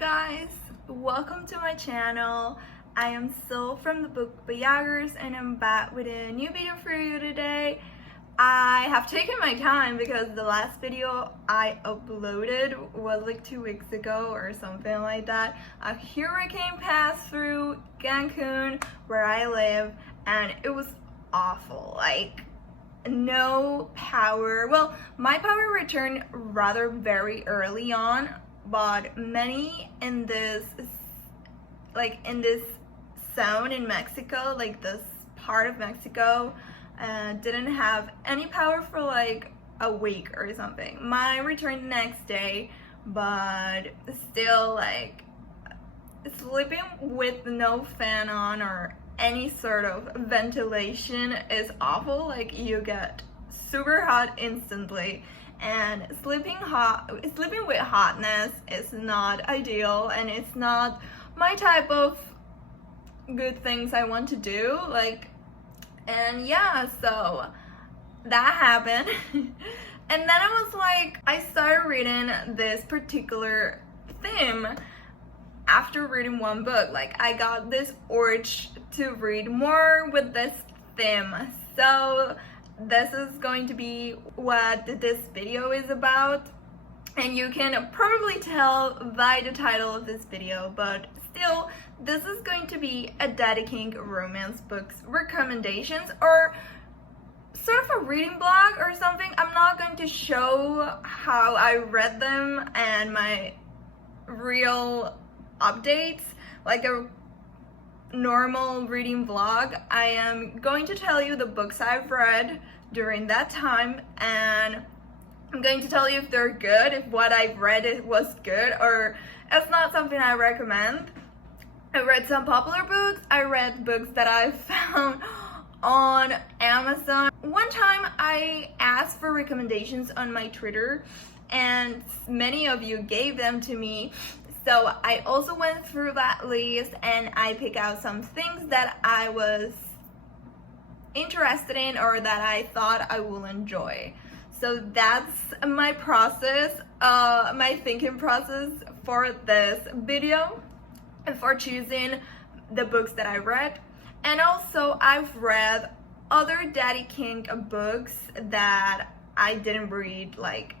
guys, welcome to my channel. I am Sil from the book Bayagers and I'm back with a new video for you today. I have taken my time because the last video I uploaded was like 2 weeks ago or something like that. A hurricane passed through Cancun where I live and it was awful. Like, no power. Well, my power returned rather very early on, but many in this zone in Mexico, like this part of Mexico, didn't have any power for like a week or something. Mine returned the next day, but still, like, sleeping with no fan on or any sort of ventilation is awful. Like, you get super hot instantly, and sleeping with hotness is not ideal, and it's not my type of good things I want to do. And yeah, so that happened. And then I started reading this particular theme after reading one book. Like, I got this urge to read more with this theme. So this is going to be what this video is about, and you can probably tell by the title of this video, but still, this is going to be a Daddy Kink romance books recommendations, or sort of a reading blog or something. I'm not going to show how I read them and my real updates like a normal reading vlog. I am going to tell you the books I've read during that time, and I'm going to tell you if they're good, if what I've read was good, or it's not something I recommend. I read some popular books. I read books that I found on Amazon. One time I asked for recommendations on my Twitter, and many of you gave them to me. So I also went through that list and I picked out some things that I was interested in or that I thought I will enjoy. So that's my process, my thinking process for this video and for choosing the books that I read. And also, I've read other Daddy Kink books that I didn't read like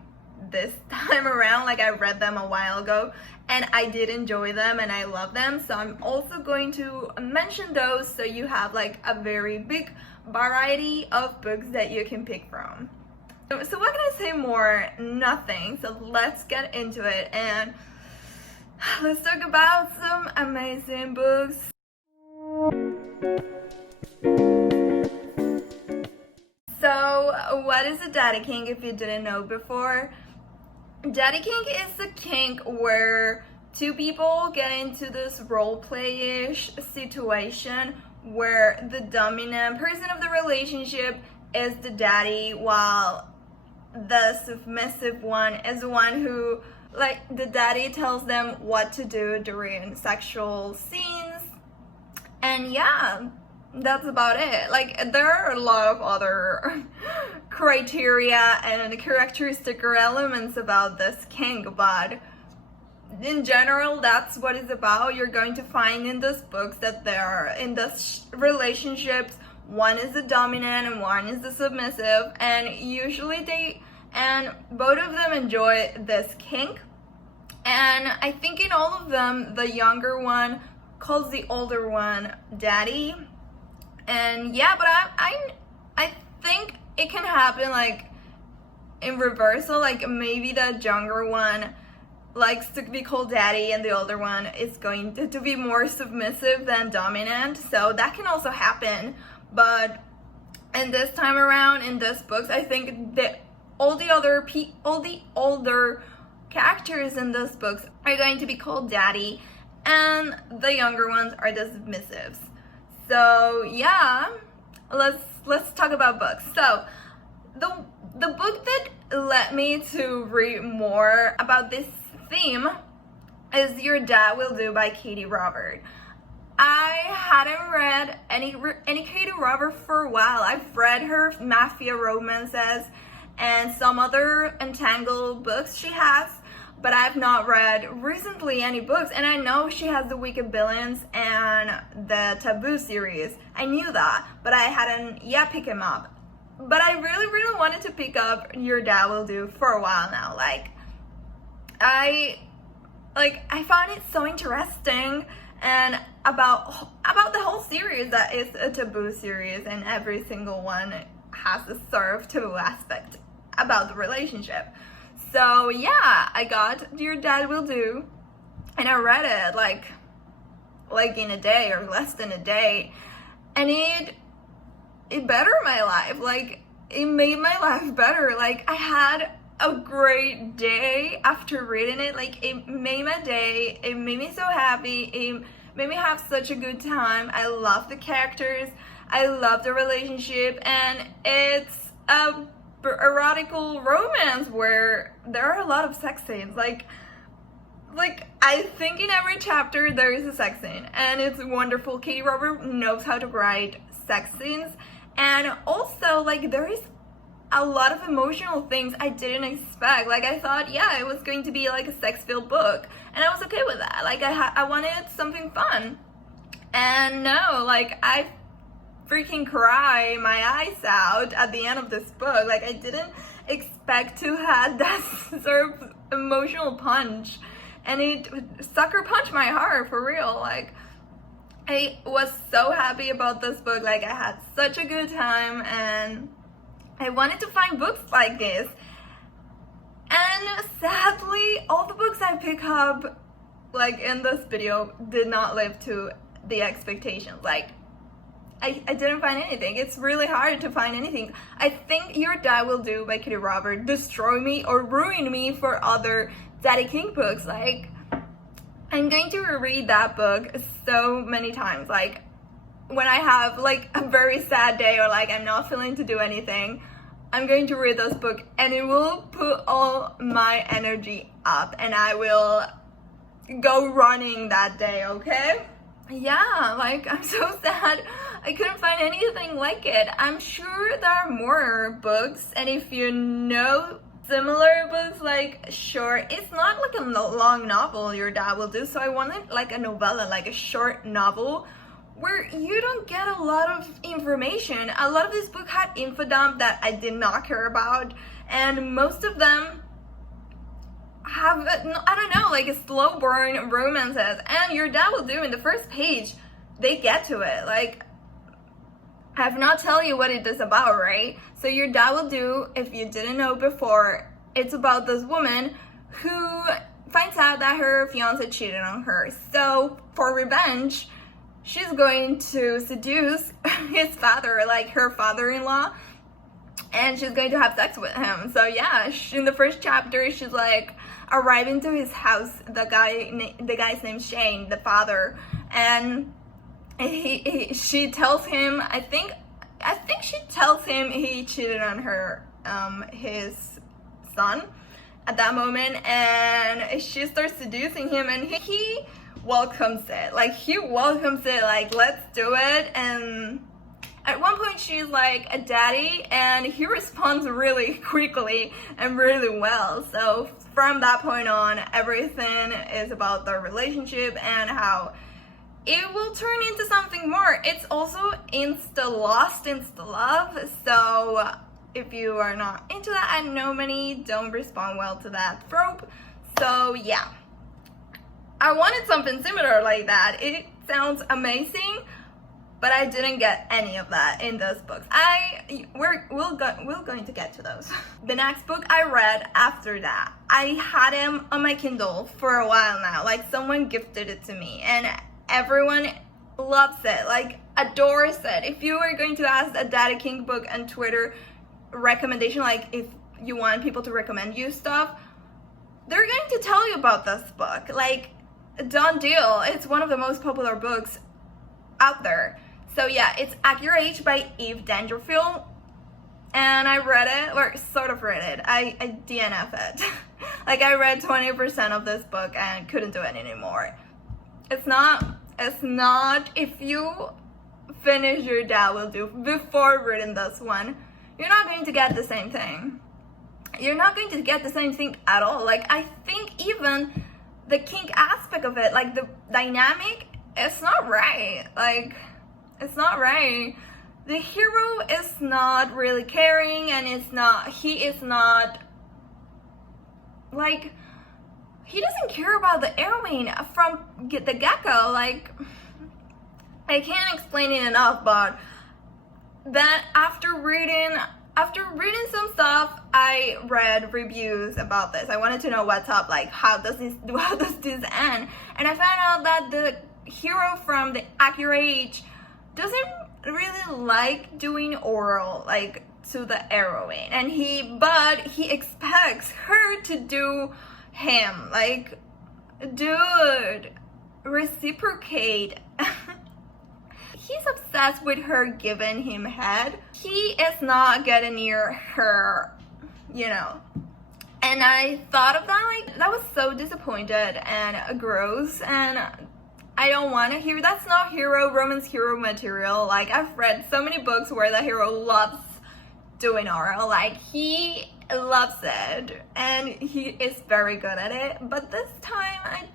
this time around. Like, I read them a while ago and I did enjoy them and I love them, so I'm also going to mention those so you have like a very big variety of books that you can pick from. So what can I say more? Nothing. So let's get into it and let's talk about some amazing books. So what is a Daddy Kink if you didn't know before? Daddy Kink is a kink where two people get into this role-play-ish situation where the dominant person of the relationship is the daddy, while the submissive one is the one who, like, the daddy tells them what to do during sexual scenes. And yeah, that's about it. Like, there are a lot of other criteria and characteristic or elements about this kink, but in general, that's what it's about. You're going to find in these books that there are, in these relationships, one is the dominant and one is the submissive, and usually both of them enjoy this kink. And I think in all of them, the younger one calls the older one daddy. And yeah, but I think it can happen like in reversal. Like, maybe the younger one likes to be called daddy and the older one is going to be more submissive than dominant. So that can also happen. But in this time around, in this books, I think that all the older characters in those books are going to be called daddy, and the younger ones are the submissives. So yeah, let's talk about books. So the book that led me to read more about this theme is Your Dad Will Do by Katie Robert. I hadn't read any Katie Robert for a while. I've read her mafia romances and some other entangled books she has, but I've not read recently any books, and I know she has the Wicked Billions and the Taboo series. I knew that, but I hadn't yet picked him up. But I really wanted to pick up Your Dad Will Do for a while now. I found it so interesting, and about the whole series that is a taboo series, and every single one has a sort of taboo aspect about the relationship. So yeah, I got Your Dad Will Do, and I read it like in a day or less than a day, and it bettered my life. Like, it made my life better. Like, I had a great day after reading it. Like, it made my day. It made me so happy. It made me have such a good time. I love the characters. I love the relationship, and it's a erotical romance where there are a lot of sex scenes. Like I think in every chapter there is a sex scene, and it's wonderful. Katie Robert knows how to write sex scenes, and also like there is a lot of emotional things I didn't expect. Like, I thought, yeah, it was going to be like a sex-filled book, and I was okay with that. Like, I wanted something fun, and no, like, I freaking cry my eyes out at the end of this book. Like, I didn't expect to have that sort of emotional punch, and it sucker punched my heart for real. Like, I was so happy about this book. Like, I had such a good time, and I wanted to find books like this. And sadly, all the books I pick up like in this video did not live to the expectations. Like, I didn't find anything. It's really hard to find anything. I think Your Dad Will Do by Katie Robert destroyed me or ruined me for other Daddy Kink books. Like, I'm going to reread that book so many times. Like, when I have like a very sad day, or like I'm not feeling to do anything, I'm going to read this book, and it will put all my energy up, and I will go running that day, okay? Yeah, like, I'm so sad I couldn't find anything like it. I'm sure there are more books, and if you know similar books, like, sure, it's not like a long novel Your Dad Will Do, so I wanted like a novella, like a short novel where you don't get a lot of information. A lot of this book had info dump that I did not care about, and most of them have, I don't know, like a slow burn romances. And Your Dad Will Do, in the first page, they get to it. Like, I have not tell you what it is about, right? So Your Dad Will Do, if you didn't know before, it's about this woman who finds out that her fiance cheated on her. So for revenge, she's going to seduce his father, like her father-in-law, and she's going to have sex with him. So yeah, in the first chapter, she's like arriving to his house. The guy's named Shane, the father, and she tells him, I think she tells him he cheated on her, his son, at that moment, and she starts seducing him, and he welcomes it. Like, he welcomes it, like, let's do it. And at one point she's like, a daddy, and he responds really quickly and really well. So from that point on, everything is about the relationship and how it will turn into something more. It's also insta-lost, insta-love, so if you are not into that, I know many don't respond well to that trope. So yeah, I wanted something similar like that. It sounds amazing, but I didn't get any of that in those books. We're going to get to those. The next book I read after that, I had him on my Kindle for a while now. Like, someone gifted it to me, and everyone loves it, like adores it. If you are going to ask a Daddy Kink book on Twitter recommendation, like if you want people to recommend you stuff, they're going to tell you about this book. Like, done deal. It's one of the most popular books out there. So yeah, it's At Your Age by Eve Dangerfield, and I read it, or sort of read it. I DNF it. Like, I read 20% of this book and couldn't do it anymore. It's not, if you finish Your Dad Will Do before reading this one, you're not going to get the same thing. you're not going to get the same thing at all. Like, I think even the kink aspect of it, like the dynamic, it's not right. Like, it's not right. The hero is not really caring, and he is not, like, he doesn't care about the heroine from the get-go. Like, I can't explain it enough, but then after reading some stuff, I read reviews about this. I wanted to know what's up, like how does this end? And I found out that the hero from the Accurate Age doesn't really like doing oral, like, to the heroine, but he expects her to do him. Like, dude, reciprocate. He's obsessed with her giving him head. He is not getting near her, you know. And I thought of that, like, that was so disappointed and gross, and I don't want to hear, that's not romance hero material. Like, I've read so many books where the hero loves doing oral, like, he loves it, and he is very good at it, but this time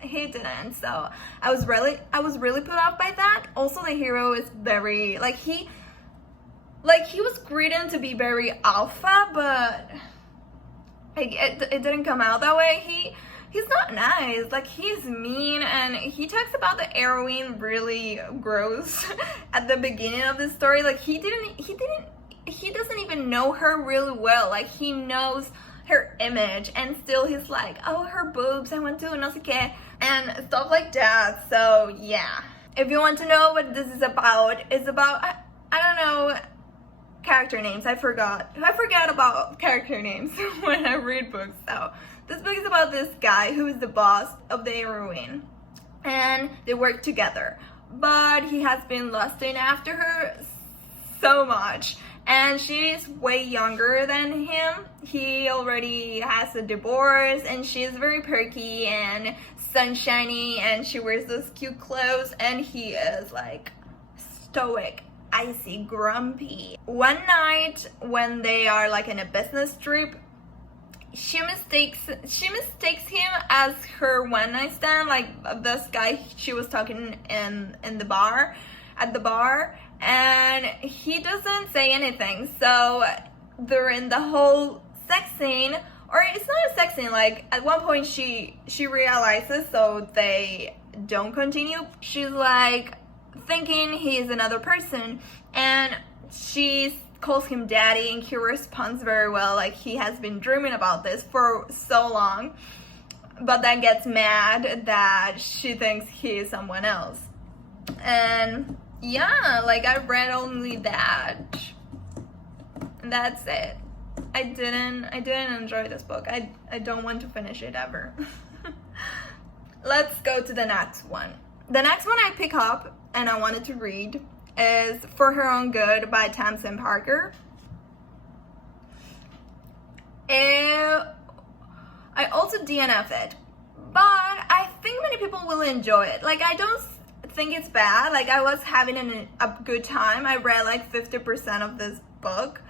he didn't. So I was really put off by that. Also, the hero is very, like, he was written to be very alpha, but like, it didn't come out that way. He's not nice. Like, he's mean, and he talks about the heroine really gross at the beginning of the story. Like, he doesn't even know her really well. Like, he knows her image, and still he's like, oh, her boobs, I want to no sé qué, and stuff like that. So yeah, if you want to know what this is about, it's about, I don't know character names. I forgot about character names when I read books. So this book is about this guy who is the boss of the heroine, and they work together, but he has been lusting after her so much, and she's way younger than him. He already has a divorce, and she's very perky and sunshiny, and she wears those cute clothes, and he is like stoic, icy, grumpy. One night when they are like in a business trip, she mistakes him as her one night stand, like this guy she was talking at the bar, and he doesn't say anything. So during the whole sex scene, or it's not a sex scene, like at one point she realizes, so they don't continue. She's like thinking he is another person, and she calls him daddy, and he responds very well, like he has been dreaming about this for so long, but then gets mad that she thinks he is someone else. And yeah, like I read only that, and that's it. I didn't enjoy this book. I don't want to finish it ever. Let's go to the next one. The next one I pick up and I wanted to read is For Her Own Good by Tamsin Parker. I also DNF it, but I think many people will enjoy it. Like, I don't think it's bad. Like, I was having a good time. I read like 50% of this book,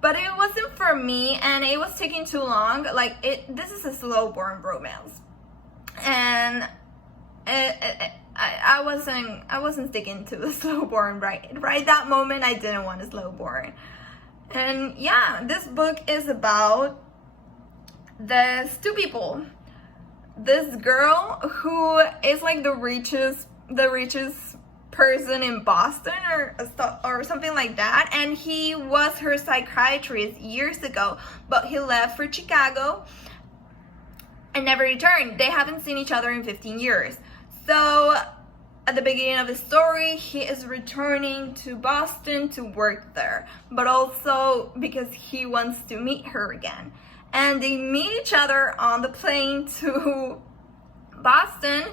but it wasn't for me, and it was taking too long. Like, this is a slow burn romance, and I wasn't sticking to the slow burn right that moment. I didn't want a slow burn. And yeah, this book is about these two people. This girl who is like the richest person in Boston or something like that, and he was her psychiatrist years ago, but he left for Chicago and never returned. They haven't seen each other in 15 years. So at the beginning of the story, he is returning to Boston to work there, but also because he wants to meet her again. And they meet each other on the plane to Boston,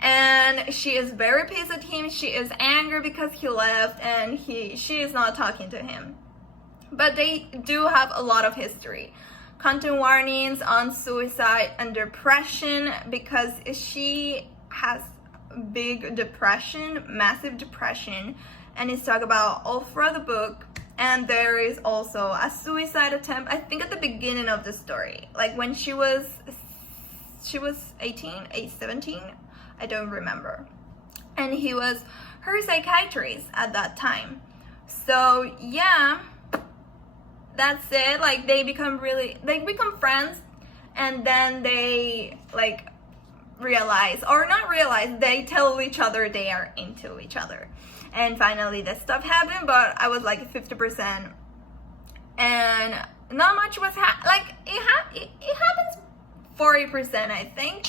and she is very pissed at him. She is angry because he left, and she is not talking to him. But they do have a lot of history. Content warnings on suicide and depression, because she has big depression, massive depression, and it's talked about all throughout the book. And there is also a suicide attempt, I think at the beginning of the story, like when she was 17, I don't remember. And he was her psychiatrist at that time. So yeah, that's it. Like they become friends, and then they like realize, or not realize, they tell each other they are into each other. And finally this stuff happened, but I was like 50%, and not much was it happens 40%, I think.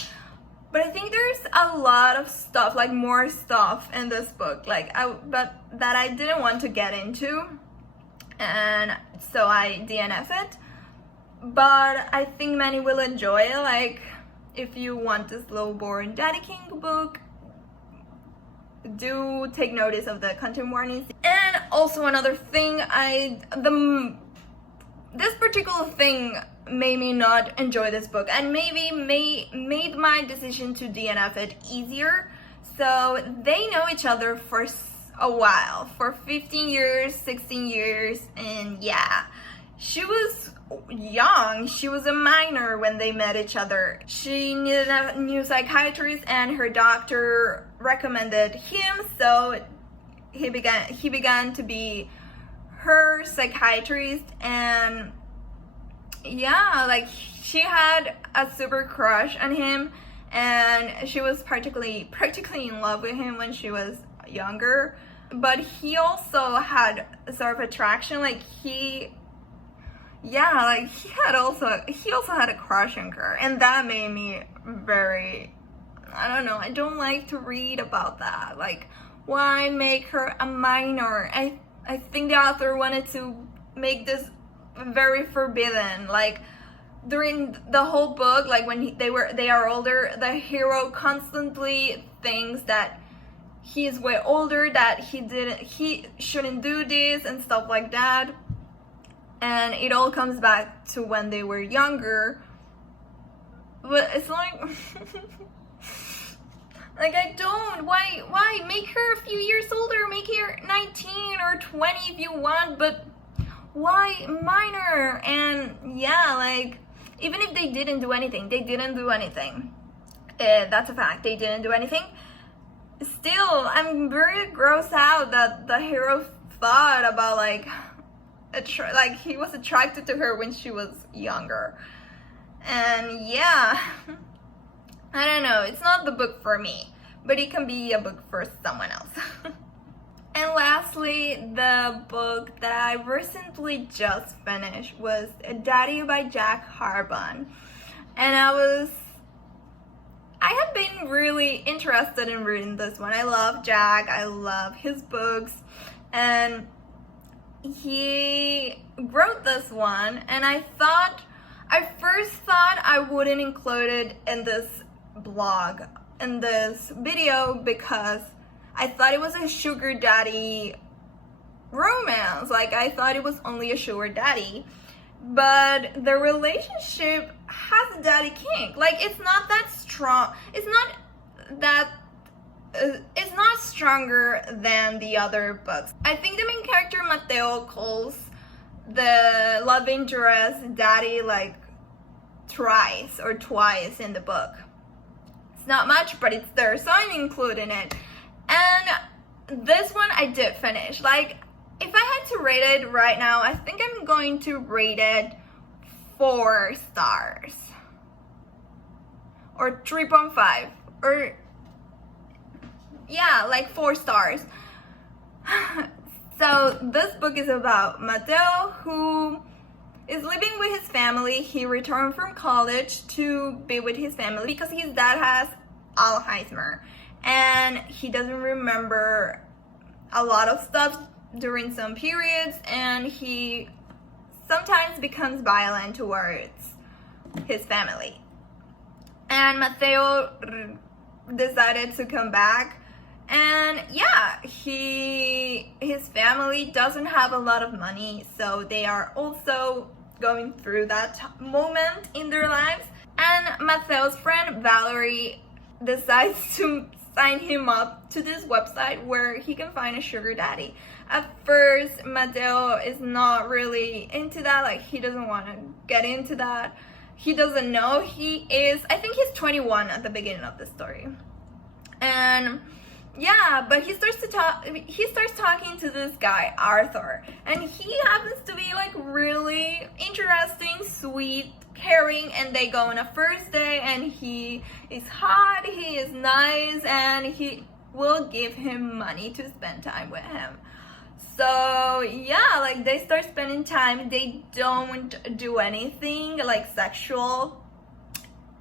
But I think there's a lot of stuff, like more stuff in this book, but that I didn't want to get into, and so I DNF it. But I think many will enjoy it. Like, if you want this slow, boring Daddy Kink book, do take notice of the content warnings. And also another thing, this particular thing made me not enjoy this book, and maybe made my decision to DNF it easier. So they know each other for a while, for 15 years, 16 years, and yeah, she was young, she was a minor when they met each other. She needed a new psychiatrist, and her doctor recommended him, so he began to be her psychiatrist. And yeah, like she had a super crush on him, and she was practically in love with him when she was younger. But he also had a sort of attraction, like he also had a crush on her, and that made me very, I don't know, I don't like to read about that. Like, why make her a minor? I think the author wanted to make this very forbidden. Like, during the whole book, like when they are older, the hero constantly thinks that he is way older, that he shouldn't do this and stuff like that. And it all comes back to when they were younger. But it's like like, I don't, why make her a few years older, make her 19 or 20 if you want, but why minor? And yeah, like, even if they didn't do anything, that's a fact, they didn't do anything. Still, I'm very grossed out that the hero thought about like he was attracted to her when she was younger. And yeah, I don't know, it's not the book for me, but it can be a book for someone else. And lastly, the book that I recently just finished was Daddy by Jack Harbaugh. And I have been really interested in reading this one. I love Jack, I love his books, and he wrote this one, and I first thought I wouldn't include it in this blog, in this video, because I thought it was a sugar daddy romance. Like, I thought it was only a sugar daddy, but the relationship has a daddy kink. Like, it's not that strong, it's not stronger than the other books. I think the main character Mateo calls the love interest daddy like twice in the book. It's not much, but it's there, so I'm including it. And this one I did finish. Like, if I had to rate it right now, I think I'm going to rate it 4 stars or 3.5, or yeah, like 4 stars. So this book is about Mateo, who is living with his family. He returned from college to be with his family because his dad has Alzheimer's, and he doesn't remember a lot of stuff during some periods, and he sometimes becomes violent towards his family. And Mateo decided to come back, and yeah, his family doesn't have a lot of money, so they are also going through that moment in their lives. And Mateo's friend Valerie decides to sign him up to this website where he can find a sugar daddy. At first, Mateo is not really into that, like he doesn't want to get into that. He doesn't know he is, I think he's 21 at the beginning of the story. And yeah, but he starts talking to this guy, Arthur, and he happens to be like really interesting, sweet, caring, and they go on a first day, and he is hot, he is nice, and he will give him money to spend time with him. So yeah, like they start spending time. They don't do anything like sexual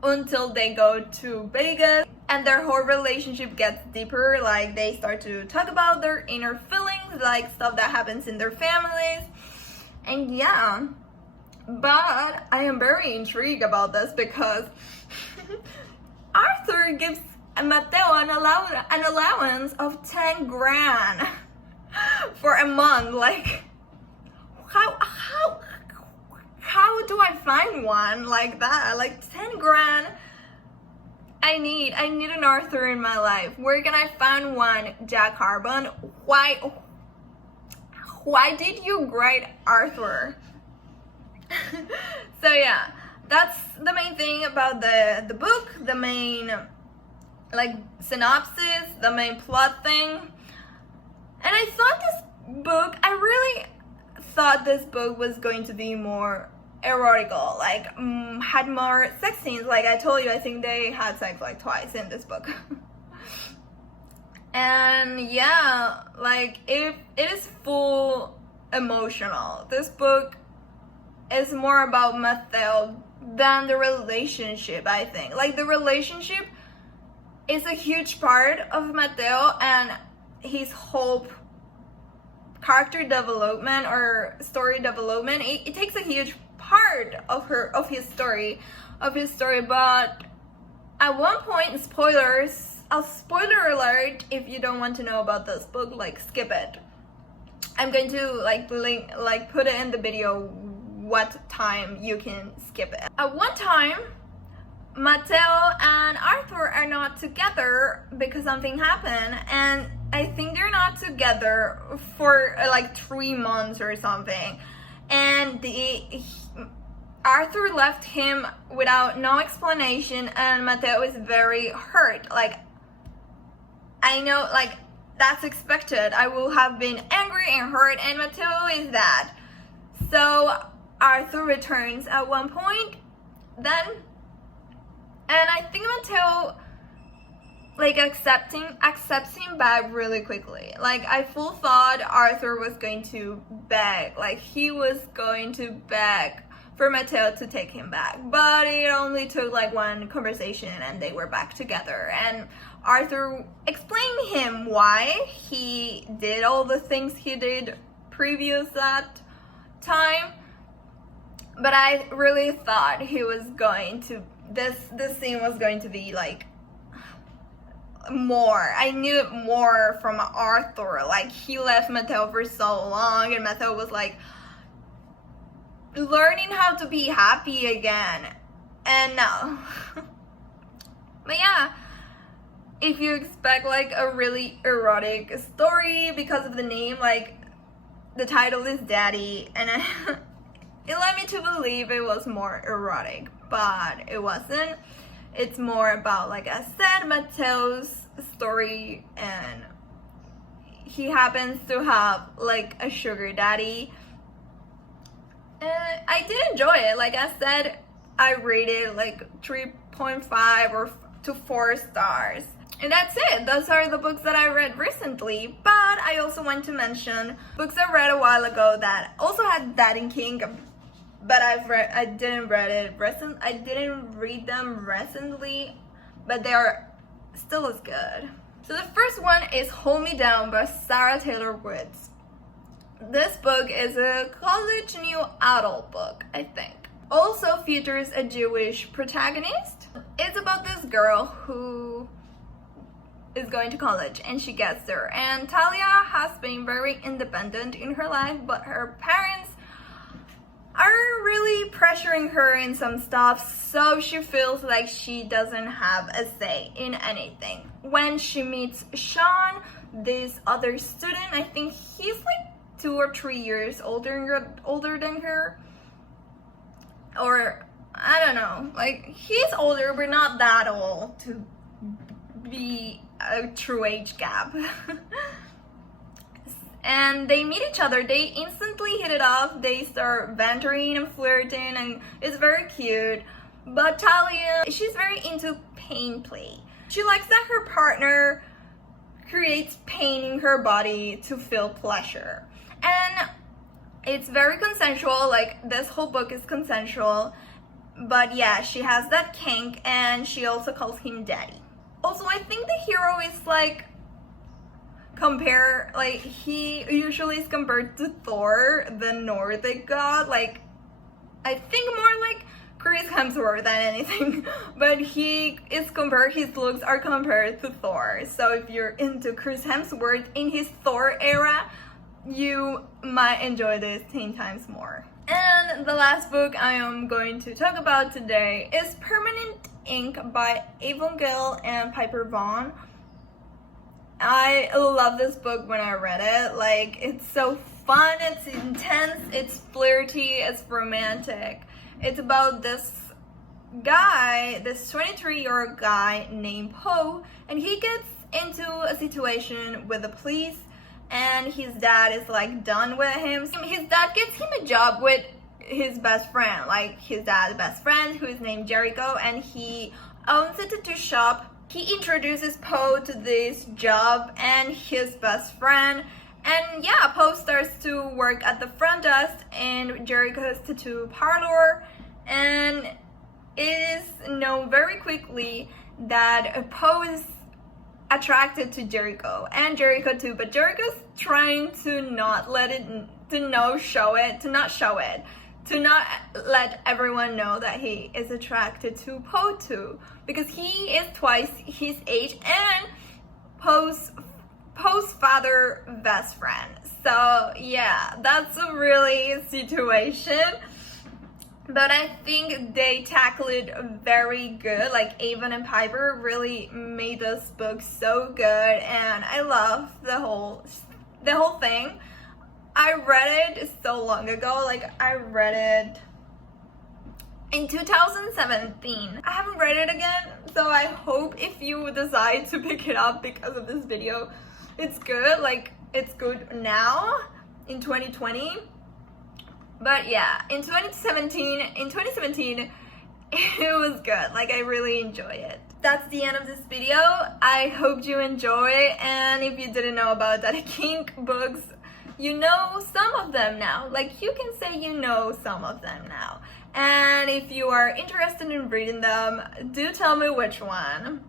until they go to Vegas, and their whole relationship gets deeper. Like they start to talk about their inner feelings, like stuff that happens in their families. And yeah, but I am very intrigued about this because Arthur gives Mateo an allowance of 10 grand for a month. Like how do I find one like that? Like 10 grand. I need an Arthur in my life. Where can I find one, Jack Carbon? Why did you write Arthur? So yeah, that's the main thing about the book, the main like synopsis, the main plot thing. And I really thought this book was going to be more erotical, like had more sex scenes. Like I told you, I think they had sex like twice in this book. And yeah, like it is full emotional. This book is more about Mateo than the relationship, I think. Like the relationship is a huge part of Mateo and his whole character development or story development. It takes a huge part of his story. But at one point, spoiler alert, if you don't want to know about this book, like skip it. I'm going to like put it in the video what time you can skip it. At one time, Mateo and Arthur are not together because something happened, and I think they're not together for like 3 months or something. And Arthur left him without no explanation, and Mateo is very hurt. Like I know, like that's expected. I will have been angry and hurt, and Mateo is that. So Arthur returns at one point then, and I think Mateo like accepts him back really quickly. Like I full thought Arthur was going to beg, like he was going to beg for Mateo to take him back, but it only took like one conversation and they were back together. And Arthur explained him why he did all the things he did previous that time. But I really thought he was going to, this scene was going to be like more. I needed more from Arthur. Like he left Mateo for so long, and Mateo was like learning how to be happy again. And no. But yeah, if you expect like a really erotic story because of the name, like the title is Daddy, and it led me to believe it was more erotic, but it wasn't. It's more about, like I said, Mateo's story, and he happens to have like a sugar daddy. And I did enjoy it. Like I said, I rated like 3.5 or to 4 stars. And that's it. Those are the books that I read recently. But I also want to mention books I read a while ago that also had that in Kink, but I didn't read them recently, but they are still as good. So the first one is Hold Me Down by Sarah Taylor Woods. This book is a college new adult book, I think. Also features a Jewish protagonist. It's about this girl who is going to college and she gets there. And Talia has been very independent in her life, but her parents are really pressuring her in some stuff, so she feels like she doesn't have a say in anything. When she meets Sean, this other student, I think he's like 2 or 3 years older than her, or I don't know, like he's older but not that old to be a true age gap. And they meet each other, they instantly hit it off, they start bantering and flirting, and it's very cute. But Talia, she's very into pain play. She likes that her partner creates pain in her body to feel pleasure. And it's very consensual, like this whole book is consensual. But yeah, she has that kink, and she also calls him daddy. Also, I think the hero is like he usually is compared to Thor, the Nordic god. Like, I think more like Chris Hemsworth than anything, but his looks are compared to Thor. So if you're into Chris Hemsworth in his Thor era, you might enjoy this 10 times more. And the last book I am going to talk about today is Permanent Ink by Avon Gill and Piper Vaughn. I love this book when I read it. Like, it's so fun, it's intense, it's flirty, it's romantic. It's about this guy, this 23-year-old guy named Poe, and he gets into a situation with the police, and his dad is like done with him. His dad gets him a job with his best friend, like his dad's best friend, who is named Jericho, and he owns a tattoo shop. He introduces Poe to this job and his best friend, and yeah, Poe starts to work at the front desk in Jericho's tattoo parlor, and it is known very quickly that Poe is attracted to Jericho, and Jericho too, but Jericho's trying to not let everyone know that he is attracted to Poe too, because he is twice his age and Poe's father best friend. So yeah, that's a really situation, but I think they tackled it very good. Like, Avon and Piper really made this book so good, and I love the whole thing. I read it so long ago, like I read it in 2017. I haven't read it again, so I hope if you decide to pick it up because of this video, it's good. Like, it's good now in 2020. But yeah, in 2017, it was good. Like, I really enjoy it. That's the end of this video. I hope you enjoy, and if you didn't know about that Kink books, you know some of them now. Like, you can say you know some of them now. And if you are interested in reading them, do tell me which one.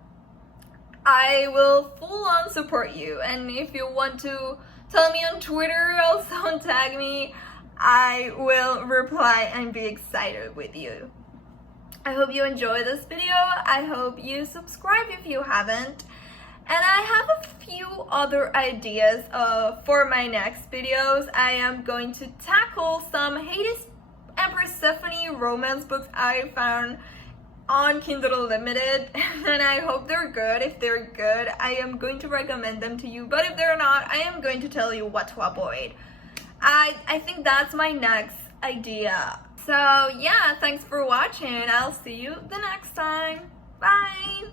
I will full on support you. And if you want to tell me on Twitter, also tag me, I will reply and be excited with you. I hope you enjoy this video. I hope you subscribe if you haven't. And I have a few other ideas for my next videos. I am going to tackle some Hades and Persephone romance books I found on Kindle Unlimited, and I hope they're good. If they're good, I am going to recommend them to you, but if they're not, I am going to tell you what to avoid. I think that's my next idea. So yeah, thanks for watching. I'll see you the next time. Bye!